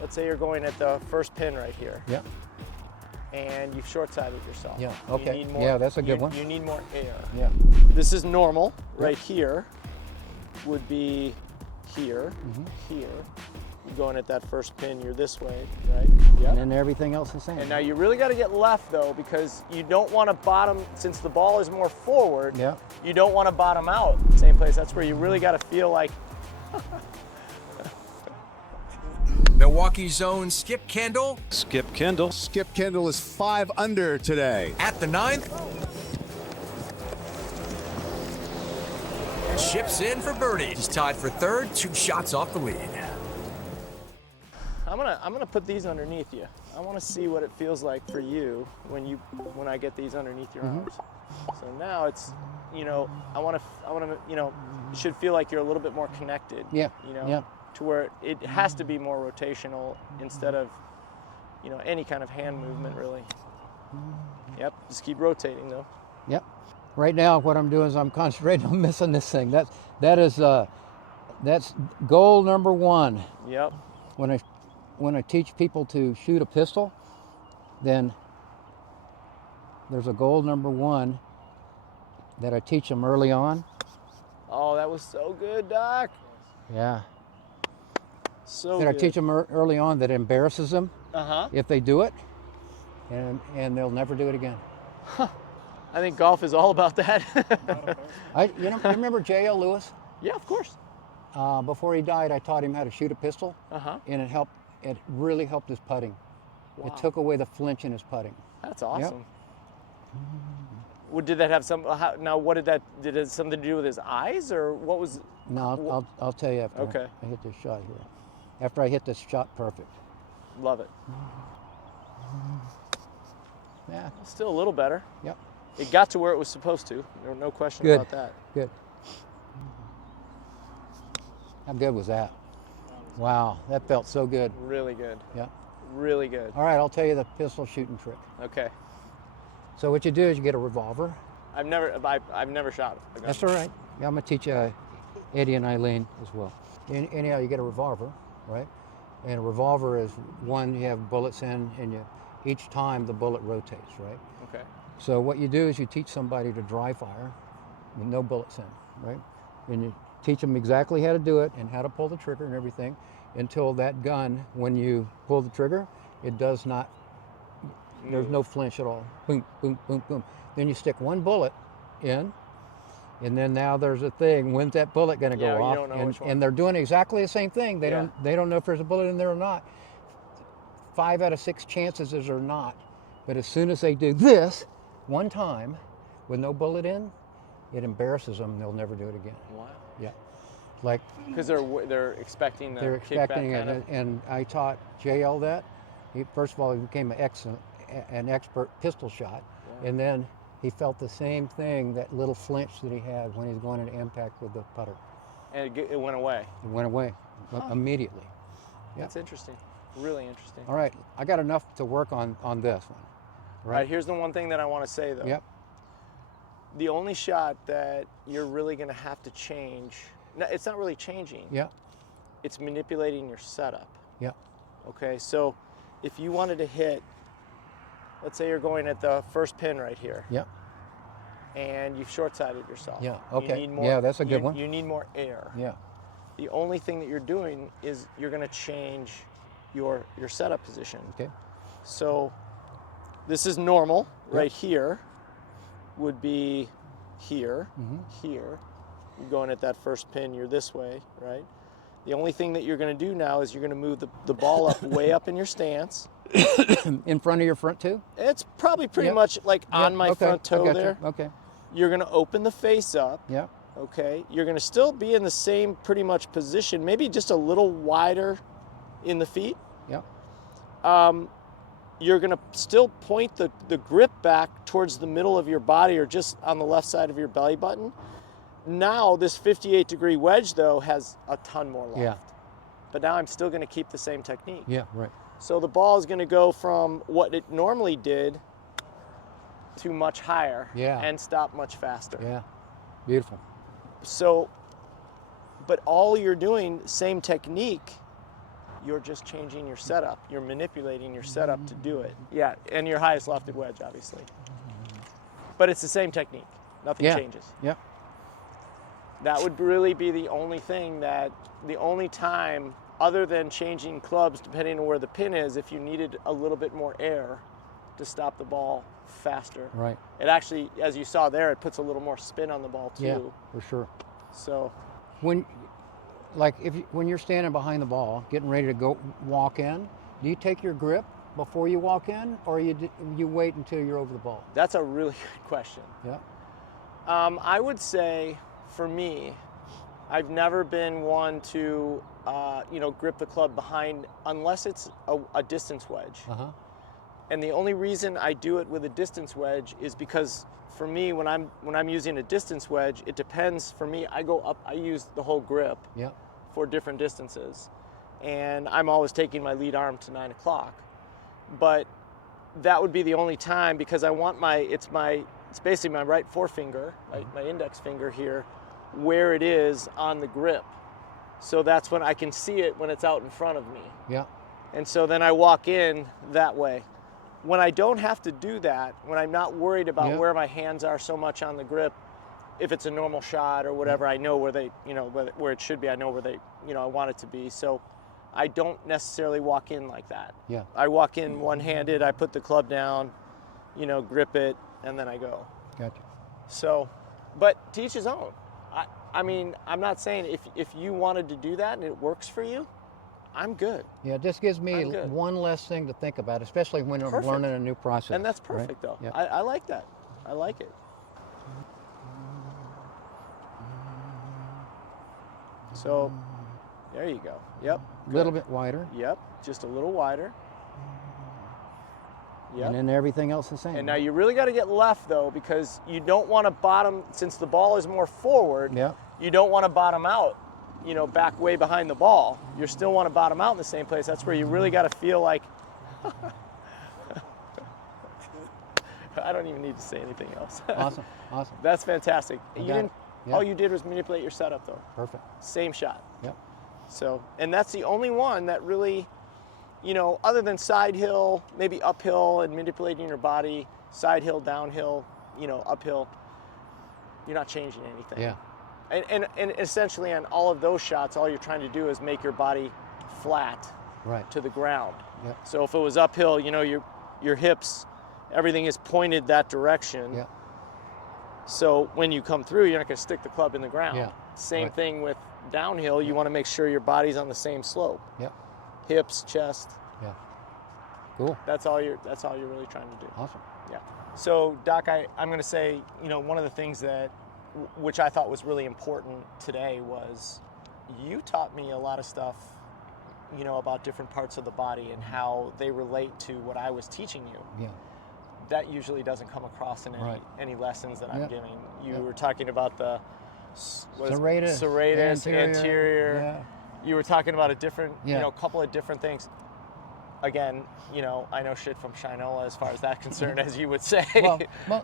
let's say you're going at the first pin right here. Yeah. And you've short-sided yourself. Yeah, okay. You need more, Yeah, that's a good one. You need more air. Yeah. This is normal. Right here would be here, here. You're going at that first pin, you're this way, right? Yep. And then everything else the same. And now you really got to get left though, because you don't want to bottom, since the ball is more forward, you don't want to bottom out same place. That's where you really got to feel like. Milwaukee's own Skip Kendall. Skip Kendall. Skip Kendall is 5 under today. At the 9th. Chips in for birdie. He's tied for 3rd, 2 shots off the lead. I'm gonna put these underneath you. I want to see what it feels like for you when I get these underneath your arms. So now it's, I want to, it should feel like you're a little bit more connected. Yeah. To where it has to be more rotational instead of, any kind of hand movement really. Yep. Just keep rotating though. Yep. Right now, what I'm doing is I'm concentrating on missing this thing. That's goal number 1. Yep. When I teach people to shoot a pistol, then there's a goal number 1 that I teach them early on. Oh, that was so good, Doc. Yeah. So that good. I teach them early on that embarrasses them if they do it, and they'll never do it again. Huh. I think golf is all about that. You remember J.L. Lewis? Yeah, of course. Before he died, I taught him how to shoot a pistol, and it really helped his putting. Wow. It took away the flinch in his putting. That's awesome. Well, did that have some? Did it have something to do with his eyes, or what was? No, I'll tell you after Okay. I hit this shot here. After I hit this shot perfect. Love it. Yeah. Still a little better. Yep. It got to where it was supposed to. No question Good. about that. Good. How good was that? Wow, that felt so good. Really good. Yeah. Really good. All right, I'll tell you the pistol shooting trick. Okay. So what you do is you get a revolver. I've never shot a gun. That's all right. Yeah, I'm gonna teach Eddie and Eileen as well. Anyhow, you get a revolver, right? And a revolver is one you have bullets in, and each time the bullet rotates, right? Okay. So what you do is you teach somebody to dry fire with no bullets in, right? And you teach them exactly how to do it and how to pull the trigger and everything until that gun, when you pull the trigger, it does not, there's no flinch at all. Boom, boom, boom, boom. Then you stick one bullet in, and then now there's a thing, when's that bullet gonna go off? You don't know which one. And they're doing exactly the same thing. They don't know if there's a bullet in there or not. 5 out of 6 chances is there not. But as soon as they do this one time with no bullet in, it embarrasses them. They'll never do it again. Wow. Yeah. Like, because they're expecting the they're expecting kickback kind it, of. and I taught JL that. First of all, he became an expert pistol shot, and then he felt the same thing, that little flinch that he had when he was going into impact with the putter. And it went away. It went away immediately. Yeah. That's interesting. Really interesting. All right, I got enough to work on this one. All right, here's the one thing that I want to say though. Yep. The only shot that you're really going to have to change, it's not really changing. Yeah. It's manipulating your setup. Yeah. Okay, so if you wanted to hit, let's say you're going at the first pin right here. Yeah. And you've short-sided yourself. Yeah, okay. You need more, Yeah, that's a good one. You need more air. Yeah. The only thing that you're doing is you're going to change your setup position. Okay. So this is normal right here would be here, here. You're going at that first pin, you're this way, right? The only thing that you're going to do now is you're going to move the ball up way up in your stance. In front of your front two? It's probably pretty much like on my front toe there. Okay. You're going to open the face up. Yeah. Okay. You're going to still be in the same pretty much position, maybe just a little wider in the feet. Yeah. You're going to still point the grip back towards the middle of your body or just on the left side of your belly button. Now this 58-degree wedge, though, has a ton more left. Yeah. But now I'm still going to keep the same technique. Yeah, right. So the ball is going to go from what it normally did to much higher and stop much faster. Yeah, beautiful. So, but all you're doing, same technique, you're just changing your setup. You're manipulating your setup to do it. Yeah, and your highest lofted wedge, obviously. But it's the same technique. Nothing changes. Yep. That would really be the only thing the only time other than changing clubs depending on where the pin is, if you needed a little bit more air to stop the ball faster. Right. It actually, as you saw there, it puts a little more spin on the ball too. Yeah, for sure. So When you're standing behind the ball, getting ready to go walk in, do you take your grip before you walk in, or you wait until you're over the ball? that's a really good question. Yeah. I would say, for me, I've never been one to, grip the club behind unless it's a distance wedge. Uh-huh. And the only reason I do it with a distance wedge is because for me, when I'm using a distance wedge, it depends. For me, I go up. I use the whole grip Yeah. for different distances, and I'm always taking my lead arm to 9 o'clock. But that would be the only time, because I want it's basically my right forefinger, my index finger here, where it is on the grip. So that's when I can see it when it's out in front of me. Yeah. And so then I walk in that way. When I don't have to do that, when I'm not worried about where my hands are so much on the grip, if it's a normal shot or whatever, I know where they, where it should be. I know where they, I want it to be. So I don't necessarily walk in like that. Yeah. I walk in one-handed, I put the club down, grip it, and then I go. Gotcha. So, but to each his own. I mean, I'm not saying if you wanted to do that and it works for you, I'm good. Yeah, it just gives me I'm good. one less thing to think about, especially when I'm Perfect. learning a new process. And that's right? perfect, though. Yeah. I like that. I like it. So, there you go. Yep. A little bit wider, Yep. Just a little wider. Yep. and then everything else the same. And now you really got to get left, though, because you don't want to bottom, since the ball is more forward, Yeah. you don't want to bottom out, back way behind the ball. You still want to bottom out in the same place. That's where you really got to feel like, I don't even need to say anything else. Awesome. That's fantastic. I You got didn't, it. Yeah. all you did was manipulate your setup, though. Perfect. Same shot. Yep. So, and that's the only one that really, other than side hill, maybe uphill and manipulating your body, side hill, downhill, uphill, you're not changing anything. Yeah. And essentially on all of those shots, all you're trying to do is make your body flat Right. to the ground. Yep. So if it was uphill, your hips, everything is pointed that direction. Yeah. So when you come through, you're not going to stick the club in the ground. Yeah. Same Right. thing with downhill. You want to make sure your body's on the same slope. Yep. Hips, chest. Yeah. Cool. That's all you're really trying to do. Awesome. Yeah. So Doc, I'm going to say, one of the things which I thought was really important today was you taught me a lot of stuff, about different parts of the body and how they relate to what I was teaching you. Yeah. That usually doesn't come across in any lessons that I'm Yep. giving. You Yep. were talking about the Serratus, anterior. Yeah. You were talking about a different, Yeah. couple of different things. Again, I know shit from Shinola as far as that's concerned, as you would say. Well,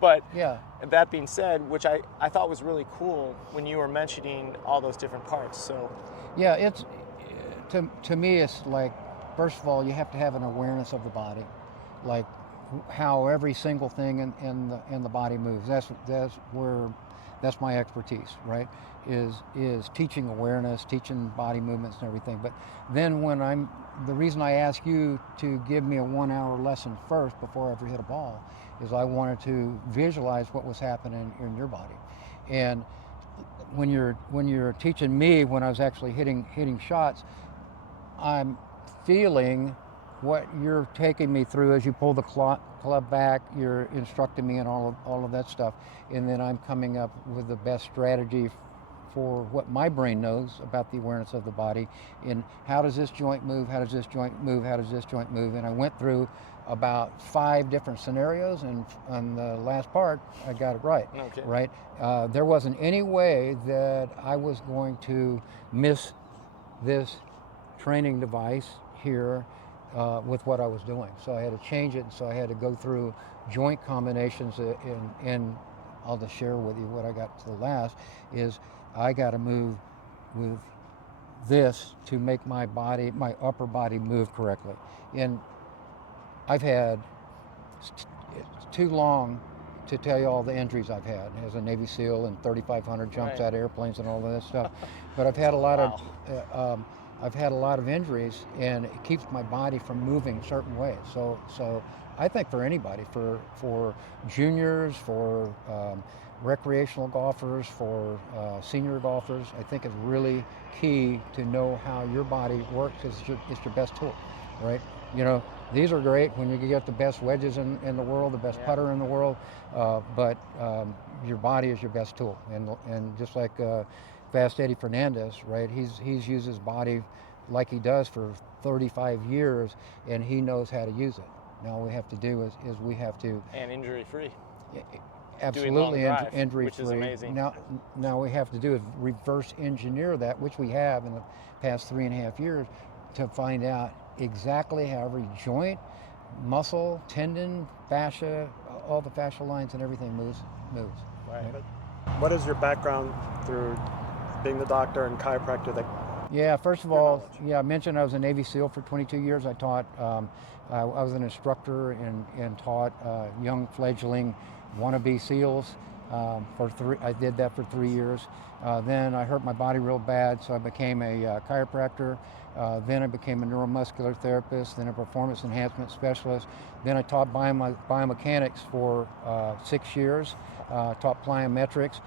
but yeah. that being said, which I thought was really cool when you were mentioning all those different parts. So Yeah, it's to me it's like, first of all, you have to have an awareness of the body, like how every single thing in the body moves. That's my expertise, right? Is teaching awareness, teaching body movements and everything. But then the reason I asked you to give me a 1 hour lesson first before I ever hit a ball is I wanted to visualize what was happening in your body. And when you're teaching me, when I was actually hitting shots, I'm feeling what you're taking me through as you pull the club back. You're instructing me in all of that stuff, and then I'm coming up with the best strategy for what my brain knows about the awareness of the body. In how does this joint move? How does this joint move? How does this joint move? And I went through about 5 different scenarios, and on the last part, I got it right. Okay. Right? There wasn't any way that I was going to miss this training device here with what I was doing. So I had to change it, and so I had to go through joint combinations, and I'll just share with you what I got to the last is I got to move with this to make my body, my upper body move correctly. And I've had, it's too long to tell you all the injuries I've had as a Navy SEAL and 3,500 jumps Right. out of airplanes and all of that stuff. But I've had a lot of, I've had a lot of injuries, and it keeps my body from moving certain ways. So I think for anybody, for juniors, for recreational golfers, for senior golfers, I think it's really key to know how your body works, because it's your best tool, right? You know, these are great when you get the best wedges in the world, the best putter in the world, but your body is your best tool. And just like Fast Eddie Fernandez, right? He's used his body like he does for 35 years, and he knows how to use it. Now all we have to do is we have to, And injury-free. absolutely drive, injury-free. which is amazing. Now we have to do is reverse engineer that, which we have in the past 3.5 years, to find out exactly how every joint, muscle, tendon, fascia, all the fascial lines and everything moves. Right. What is your background through being the doctor and chiropractor that? Yeah, first of all, I mentioned I was a Navy SEAL for 22 years. I taught, I was an instructor and taught young fledgling wannabe SEALs I did that for 3 years. Then I hurt my body real bad, so I became a chiropractor. Then I became a neuromuscular therapist, then a performance enhancement specialist. Then I taught biomechanics for 6 years, taught plyometrics.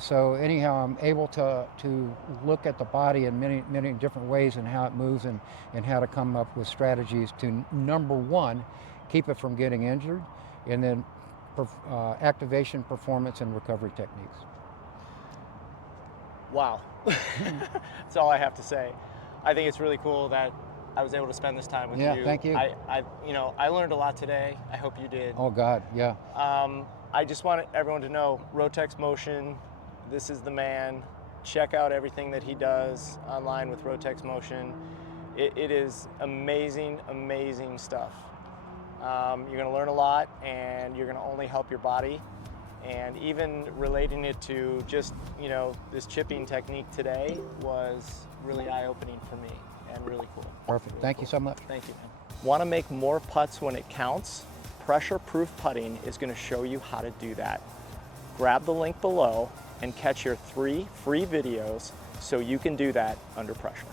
So anyhow, I'm able to look at the body in many different ways and how it moves, and how to come up with strategies to, number one, keep it from getting injured, and then activation, performance, and recovery techniques. Wow. That's all I have to say. I think it's really cool that I was able to spend this time with you. Yeah, thank you. I learned a lot today. I hope you did. Oh God, yeah. I just want everyone to know, Rotex Motion, this is the man. Check out everything that he does online with Rotex Motion. It is amazing, amazing stuff. You're gonna learn a lot, and you're gonna only help your body. And even relating it to just, this chipping technique today was really eye-opening for me and really cool. Perfect. Really Thank cool. you so much. Thank you, man. Want to make more putts when it counts? Pressure-proof putting is going to show you how to do that. Grab the link below and catch your 3 free videos so you can do that under pressure.